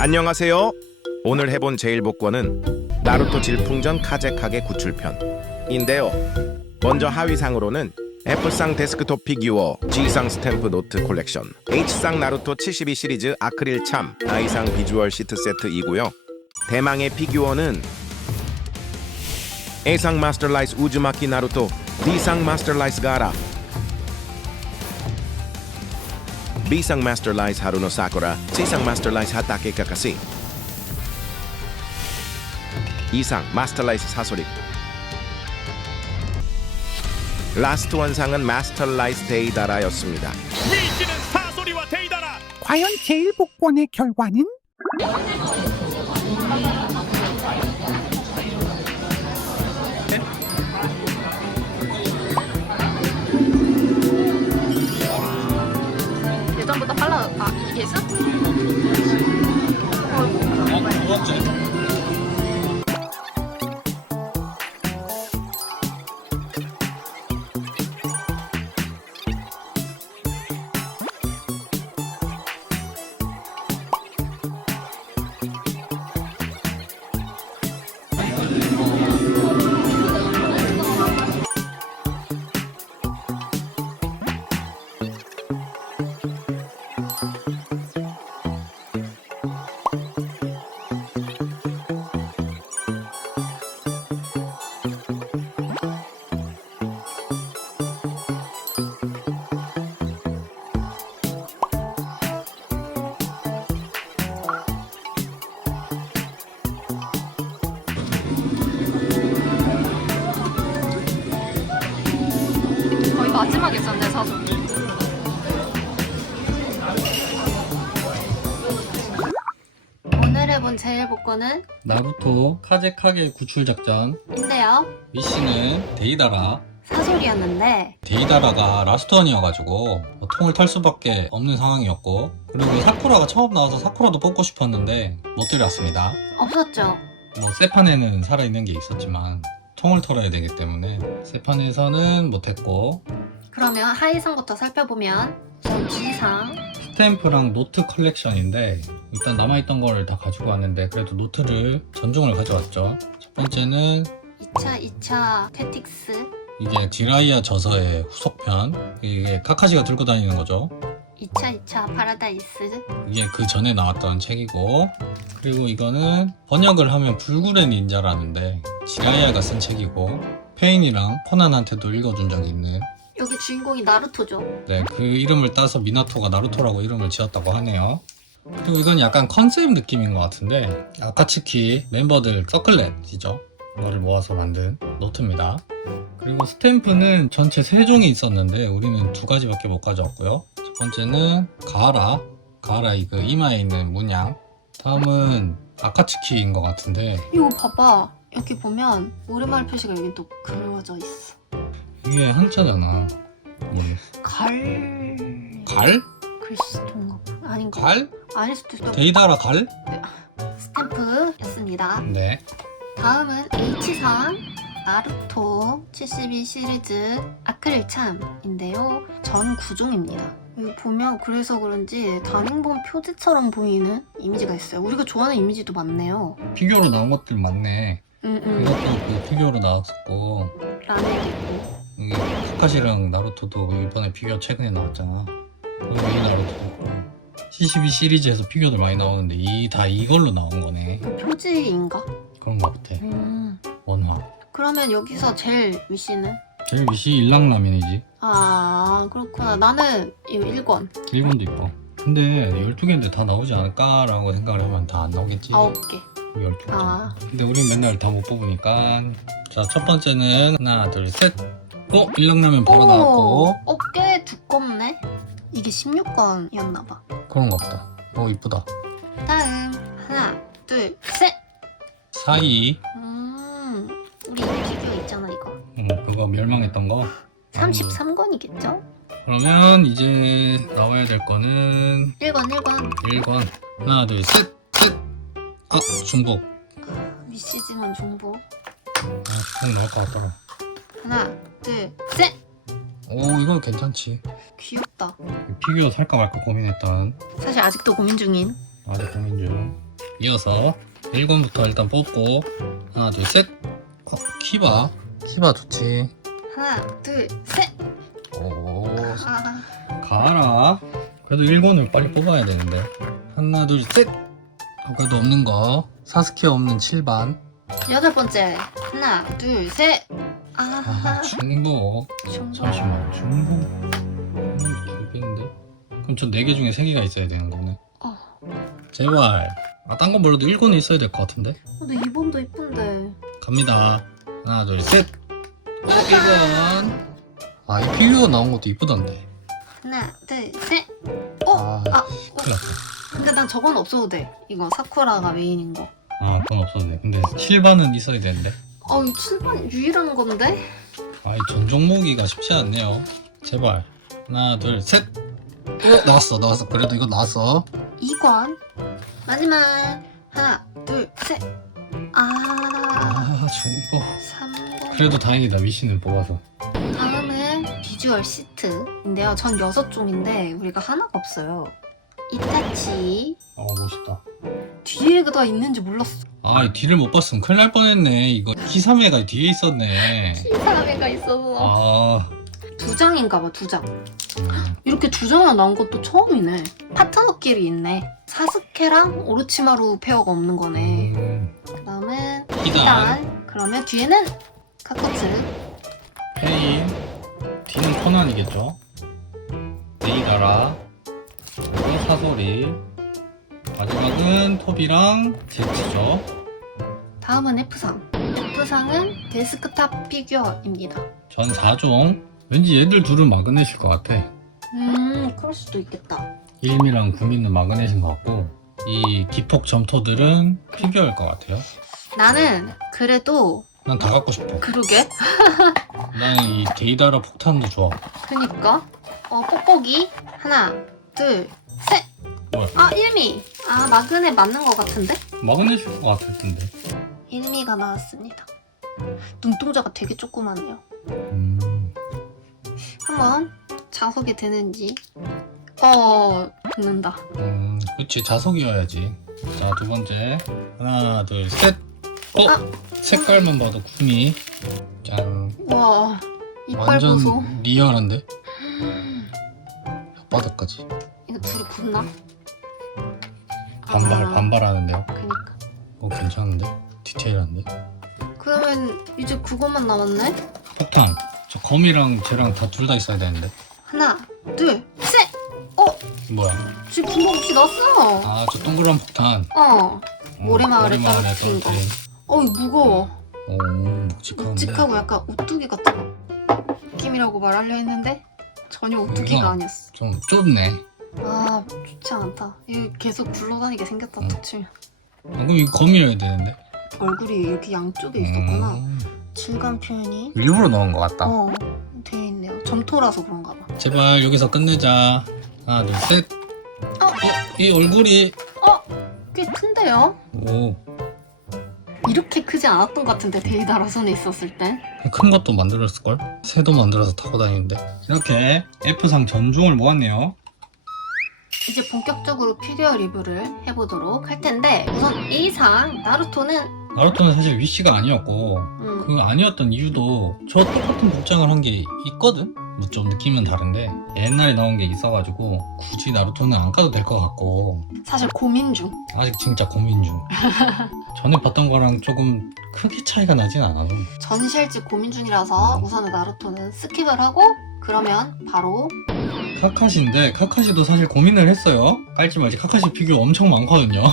안녕하세요. 오늘 해본 제일복권은 나루토 질풍전 카제카게 구출편인데요. 먼저 하위상으로는 F상 데스크톱 피규어, G상 스탬프 노트 콜렉션, H상 나루토 72 시리즈 아크릴 참, I상 비주얼 시트 세트이고요. 대망의 피규어는 A상 마스터라이스 우즈마키 나루토, D상 마스터라이스 가라, B상 마스터라이스 하루노 사쿠라, C상 마스터라이스 하타케 카카시, E상 마스터라이스 사소리, 라스트 원상은 마스터라이스 데이다라였습니다. 위기는 사소리와 데이다라. 과연 제일복권의 결과는? 예전보다 빨라. 이게 있어? 거의 마지막에 썼네, 사소. 오늘 해본 제일복권은 나루토 카제카게 구출작전 인데요. 미씨는 데이다라. 사소리였는데 데이다라가 라스트원이어가지고 통을 탈 수밖에 없는 상황이었고, 그리고 사쿠라가 처음 나와서 사쿠라도 뽑고 싶었는데 못 드렸습니다. 없었죠. 뭐 세판에는 살아있는 게 있었지만 통을 털어야 되기 때문에 세판에서는 못했고, 그러면 하위상부터 살펴보면 우선 G상 스탬프랑 노트 컬렉션인데 일단 남아있던 걸 다 가지고 왔는데 그래도 노트를 전종을 가져왔죠. 첫 번째는 2차 테틱스, 이게 지라이아 저서의 후속편, 이게 카카시가 들고 다니는 거죠. 2차 파라다이스, 이게 그 전에 나왔던 책이고, 그리고 이거는 번역을 하면 불굴의 닌자라는데 지라이아가 쓴 책이고, 페인이랑 코난한테도 읽어준 적이 있는, 여기 주인공이 나루토죠. 네, 그 이름을 따서 미나토가 나루토라고 이름을 지었다고 하네요. 그리고 이건 약간 컨셉 느낌인 것 같은데 아카츠키 멤버들 서클렛이죠. 이거를 모아서 만든 노트입니다. 그리고 스탬프는 전체 3종이 있었는데 우리는 2가지밖에 못 가져왔고요. 첫 번째는 가하라 그 이마에 있는 문양. 다음은 아카츠키인 것 같은데 이거 봐봐. 여기 보면 오르말 표시가 여기 또 그려져 있어. 이게 한자잖아. 모르겠어. 갈? 글씨 동가 아닌가? 갈? 아닐 수도 있어. 데이다라 갈? 스탬프였습니다. 네. 다음은 H상 나루토 72 시리즈 아크릴 참인데요. 전 9종입니다. 여기 보면 그래서 그런지 단행본 표지처럼 보이는 이미지가 있어요. 우리가 좋아하는 이미지도 많네요. 피규어로 나온 것들 많네. 응응. 이것도 그 피규어로 나왔었고, 라면도 있고. 여기 카카시랑 나루토도 이번에 피규어 최근에 나왔잖아. 그리고 이 나루토도 72 시리즈에서 피규어들 많이 나오는데 다 이걸로 나온 거네. 그 표지인가? 그런 거 같아. 원화. 그러면 여기서 제일 위시는? 제일 위시 일랑라면이지. 아 그렇구나. 나는 이거 1권 일본도 있고. 근데 12개인데 다 나오지 않을까라고 생각을 하면 다 안 나오겠지. 9개. 12개. 아. 근데 우린 맨날 다 못 뽑으니까. 자, 첫 번째는 하나, 둘, 셋. 일랑라면 바로 나왔고. 꽤 두껍네. 이게 16권이었나봐. 그런가 보다. 이쁘다. 다음 하나 둘 셋. 사이. 우리 피규어 있잖아 이거. 그거 멸망했던 거. 33권이겠죠? 그러면 이제 나와야 될 거는 1권 1권. 하나, 둘, 셋. 중복. 위시지만 중복. 꼭 나올 것 같더라. 하나 둘 셋. 오, 이거 괜찮지. 귀엽다. 피규어 살까 말까 고민했던, 사실 아직도 고민 중인. 아직 고민 중. 이어서 1권부터 일단 뽑고 하나 둘 셋. 키바 좋지. 하나, 둘, 셋. 오 아, 가라. 그래도 1권을 빨리 뽑아야 되는데. 하나 둘 셋. 그래도 없는 거. 사스케 없는 7반. 8번째. 하나, 둘, 셋. 아 중복. 중복. 잠시만 중복. 2개인데. 그럼 저 4개 중에 3개가 있어야 되는 거네. 제발. 딴 건 몰라도 1권은 있어야 될 것 같은데. 근데 2번도 이쁜데. 갑니다. 하나 둘 셋. 1번. 이 필요가 나온 것도 이쁘던데. 하나, 둘, 셋. 아, 아, 큰일 났다. 근데 난 저건 없어도 돼. 이거 사쿠라가 메인인 거. 그건 없었네. 근데 7반은 있어야 되는데. 이 7번 유일한 건데? 이 전종 모으기가 쉽지 않네요. 제발. 하나 둘 셋. 나왔어. 그래도 이거 나왔어. 2권. 마지막. 하나, 둘, 셋. 중복. 3권. 그래도 다행이다. 미신을 뽑아서. 다음은 비주얼 시트인데요. 전 6종인데 우리가 하나가 없어요. 이타치. 멋있다. 뒤에가 다 있는지 몰랐어. 이 뒤를 못 봤으면 큰일 날 뻔했네. 이거 키사메가 뒤에 있었네. 이사람이가 있어서. 2장인가 봐, 2장. 이렇게 2장이나 나온 것도 처음이네. 파트너끼리 있네. 사스케랑 오로치마루 페어가 없는 거네. 그 다음은 히단. 히단. 그러면 뒤에는 카코츠. 페인. 뒤는 코난이겠죠. 데이다라. 그리고 사소리. 마지막은 토비랑 제치죠. 다음은 F상. F상은 데스크탑 피규어입니다. 전 4종. 왠지 얘들 둘은 마그넷일 것 같아. 그럴 수도 있겠다. 1미랑 9미는 마그넷인 것 같고 이 기폭 점토들은 피규어일 것 같아요. 나는 그래도 난 다 갖고 싶어. 그러게. 난 이 데이다라 폭탄도 좋아. 그니까. 뽁뽁이. 하나, 둘, 셋. 뭐야? 1미. 마그넷 맞는 것 같은데? 마그넷일 것 같을 텐데. 1미가 나왔습니다. 눈동자가 되게 조그마네요. 한번 자석이 되는지. 붙는다. 그렇지. 자석이어야지. 자, 2번째. 하나, 둘, 셋. 색깔만 봐도 구미. 짠. 와, 이빨 완전 보소. 리얼한데? 혓바닥까지. 이거 둘이 붙나? 반발하는데요. 그니까. 괜찮은데? 디테일한데? 그러면 이제 그것만 남았네? 폭탄. 저 거미랑 쟤랑 둘 다 있어야 되는데. 하나, 둘, 셋! 뭐야? 지금 분거 없이 넣었어. 저 동그란 폭탄. 모래마을에 떨어뜨린 거. 무거워. 묵직한데. 묵직하고 약간 오뚜기 같은 느낌이라고 말하려 했는데 전혀 오뚜기가 아니었어. 좀 좁네. 좋지 않다. 이거 계속 굴러다니게 생겼다, 툭 치면. 그럼 이거 거미여야 되는데. 얼굴이 이렇게 양쪽에 있었구나. 질감 표현이. 일부러 넣은 것 같다. 되어 있네요. 점토라서 그런가 봐. 제발 여기서 끝내자. 하나 둘 셋. 이 얼굴이. 꽤 큰데요? 오. 이렇게 크지 않았던 것 같은데 데이다라 손에 있었을 땐. 큰 것도 만들었을걸? 새도 만들어서 타고 다니는데. 이렇게 F상 전종을 모았네요. 이제 본격적으로 피규어 리뷰를 해보도록 할 텐데 우선 A상 나루토는 사실 위시가 아니었고 그 아니었던 이유도 저 똑같은 복장을 한 게 있거든? 뭐 좀 느낌은 다른데 옛날에 나온 게 있어가지고 굳이 나루토는 안 까도 될 것 같고 사실 고민 중. 아직 진짜 고민 중. 전에 봤던 거랑 조금 크게 차이가 나진 않아서 전시할지 고민 중이라서 우선은 나루토는 스킵을 하고 그러면 바로 카카시인데 카카시도 사실 고민을 했어요. 깔지 말지. 카카시 피규어 엄청 많거든요.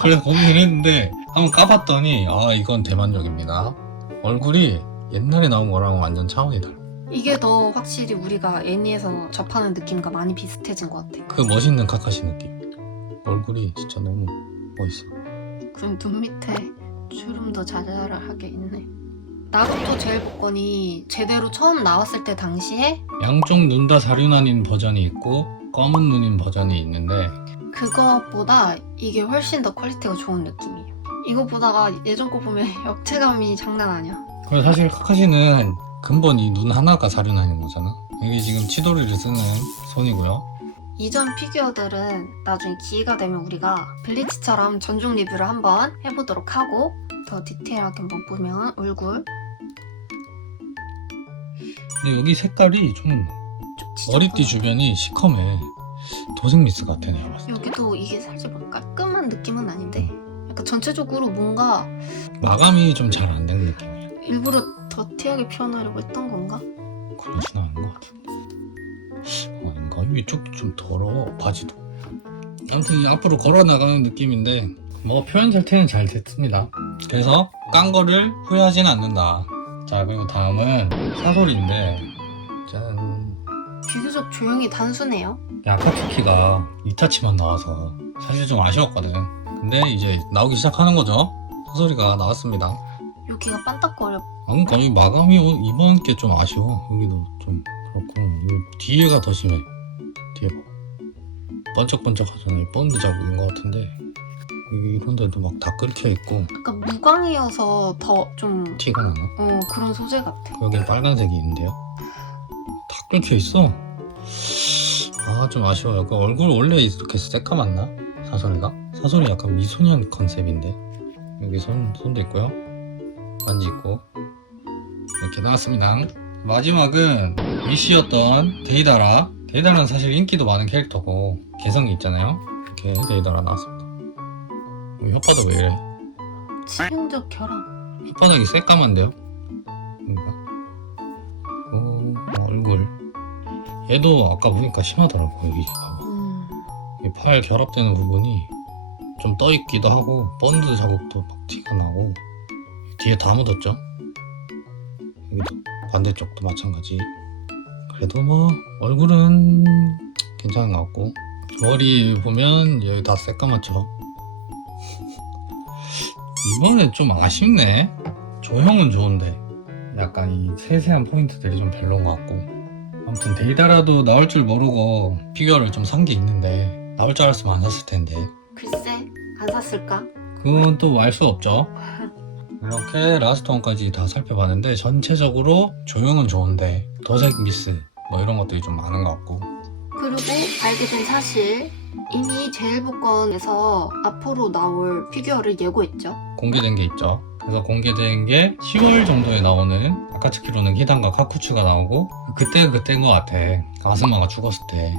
그래서 고민을 했는데 한번 까봤더니 이건 대만족입니다. 얼굴이 옛날에 나온 거랑 완전 차원이 달라. 이게 더 확실히 우리가 애니에서 접하는 느낌과 많이 비슷해진 것 같아. 그 멋있는 카카시 느낌. 얼굴이 진짜 너무 멋있어. 그럼 눈 밑에 주름도 자잘하게 있네. 나루토 제일 복권이 제대로 처음 나왔을 때 당시에 양쪽 눈 다 사륜안인 버전이 있고 검은 눈인 버전이 있는데 그것보다 이게 훨씬 더 퀄리티가 좋은 느낌이에요. 이거 보다가 예전 거 보면 역체감이 장난 아니야. 그리고 사실 카카시는 근본 이 눈 하나가 사륜안인 거잖아. 이게 지금 치도리를 쓰는 손이고요. 이전 피규어들은 나중에 기회가 되면 우리가 블리치처럼 전종 리뷰를 한번 해보도록 하고 더 디테일하게 한번 보면 얼굴 근데 여기 색깔이 좀 좀 머리띠 지저분해. 주변이 시커매. 도색 미스 같아 내가 봤을 때. 여기도 이게 살짝 막 깔끔한 느낌은 아닌데 약간 전체적으로 뭔가 마감이 좀 잘 안 된 느낌이야. 일부러 더티하게 표현하려고 했던 건가? 그러진 않은 것 같은데. 아닌가? 이쪽도 좀 더러워 바지도. 아무튼 앞으로 걸어 나가는 느낌인데 뭐 표현 자체는 잘 됐습니다. 그래서 깐 거를 후회하진 않는다. 자 그리고 다음은 사소리인데 짠. 비교적 조형이 단순해요. 아카츠키가 이타치만 나와서 사실 좀 아쉬웠거든. 근데 이제 나오기 시작하는 거죠. 사소리가 나왔습니다. 여기가 반딱거려. 그러니까 이 마감이 이번 게 좀 아쉬워. 여기도 좀 그렇고 이 뒤에가 더 심해. 뒤에 봐. 번쩍번쩍하잖아. 본드 자국인 것 같은데 여기 이런 데도 막 다 끓여 있고 약간 무광이어서 더 좀 티가 나나? 그런 소재 같아. 여기 빨간색이 있는데요. 다 끓여 있어. 아 좀 아쉬워요. 그 얼굴 원래 이렇게 새까맣나? 사소리가? 사소리 약간 미소년 컨셉인데 여기 손도 있고요. 반지 있고 이렇게 나왔습니다. 마지막은 위시였던 데이다라. 데이다라는 사실 인기도 많은 캐릭터고 개성이 있잖아요. 이렇게 데이다라 나왔습니다. 혓바닥 왜 이래? 치명적 결함. 혓바닥이 새까만데요? 얼굴 얘도 아까 보니까 심하더라고. 여기 봐봐. 이 팔 결합되는 부분이 좀 떠있기도 하고 본드 자국도 막 티가 나고 뒤에 다 묻었죠. 여기도 반대쪽도 마찬가지. 그래도 뭐 얼굴은 괜찮은 것 같고 머리 보면 여기 다 새까맣죠. 이번에 좀 아쉽네. 조형은 좋은데 약간 이 세세한 포인트들이 좀 별로인 것 같고. 아무튼 데이다라도 나올 줄 모르고 피규어를 좀 산 게 있는데 나올 줄 알았으면 안 샀을 텐데 글쎄 안 샀을까? 그건 또 알 수 없죠. 이렇게 라스트 원까지 다 살펴봤는데 전체적으로 조형은 좋은데 도색 미스 뭐 이런 것들이 좀 많은 것 같고. 그리고 알게 된 사실 이미 제일복권에서 앞으로 나올 피규어를 예고했죠. 공개된 게 있죠. 그래서 공개된 게 10월 정도에 나오는 아카츠키로는 히단과 카쿠츠가 나오고 그때인 것 같아. 아스마가 죽었을 때.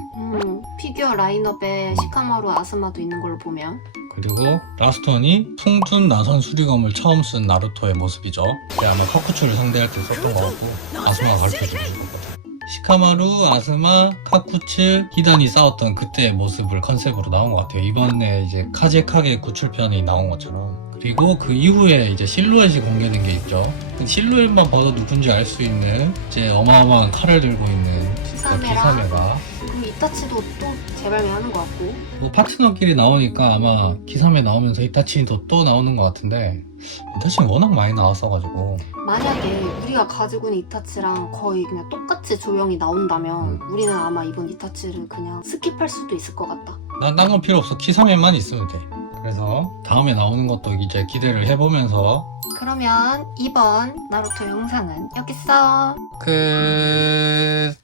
피규어 라인업에 시카마루 아스마도 있는 걸로 보면 그리고 라스트원이 풍둔 나선 수리검을 처음 쓴 나루토의 모습이죠. 그때 아마 카쿠츠를 상대할 때 썼던 것 같고 아스마가 가르쳐주는 것 같아. 시카마루, 아스마, 카쿠츠, 히단이 싸웠던 그때의 모습을 컨셉으로 나온 것 같아요. 이번에 이제 카제카게 구출편이 나온 것처럼. 그리고 그 이후에 이제 실루엣이 공개된 게 있죠. 그 실루엣만 봐도 누군지 알 수 있는 이제 어마어마한 칼을 들고 있는 기사메가. 그리고 이타치도 또 재발매하는 것 같고. 뭐 파트너끼리 나오니까 아마 기사메 나오면서 이타치도 또 나오는 것 같은데 이타치는 워낙 많이 나왔어가지고 만약에 우리가 가지고 있는 이타치랑 거의 그냥 똑같이 조형이 나온다면 우리는 아마 이번 이타치를 그냥 스킵할 수도 있을 것 같다. 난 딴 건 필요 없어. 키사메만 있으면 돼. 그래서 다음에 나오는 것도 이제 기대를 해보면서 그러면 이번 나루토 영상은 여기서 끝.